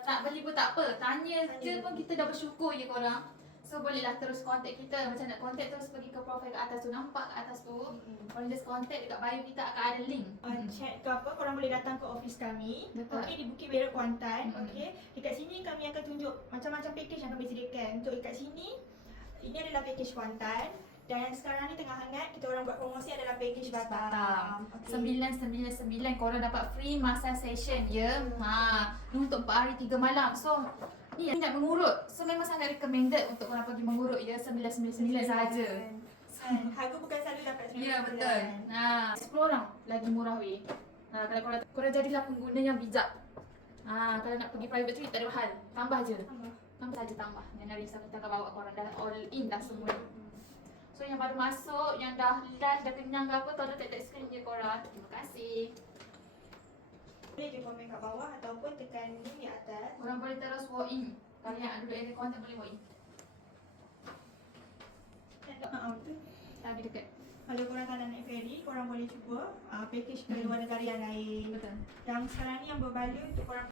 Tak beli pun tak apa, tanya je pun kita dah bersyukur je korang. So bolehlah terus contact kita. Macam nak contact terus pergi ke profile kat atas tu. Nampak kat atas tu. Korang just contact dekat bio kita akan ada link. Chat ke apa, korang boleh datang ke office kami. Betul. Okey, di Bukit Berok, Kuantan. Mm-mm. Okey, dekat sini kami akan tunjuk macam-macam package yang kami sediakan. Untuk dekat sini, ini adalah package Kuantan. Dan yang sekarang ni tengah hangat, kita orang buat promosi adalah package Batam. Okey. 999 korang dapat free massage session ya. Ni untuk 4 hari 3 malam. So ni nak mengurut. So memang sangat recommended untuk korang pergi mengurut ya. 999 sahaja. Harga bukan selalu dapat 10 Ya betul. 10 orang lagi murah weh. Kalau korang jadilah pengguna yang bijak. Kalau nak pergi private treat tak ada hal. Tambah je. Tambah saja tambah. Jangan risau, kita akan bawa korang dah all in dah semua. So yang baru masuk, yang dah lunch, dah kenyang ke apa, tolong tag screen je korang. Terima kasih. Boleh je komen kat bawah ataupun tekan link di atas. Korang boleh terus walk in. Kalau yang duduk area konten boleh walk in. Betul. Lebih dekat. Kalau korang tak nak naik ferry, korang boleh cuba package ke luar negara yang lain. Betul. Yang sekarang ni yang berbaloi untuk korang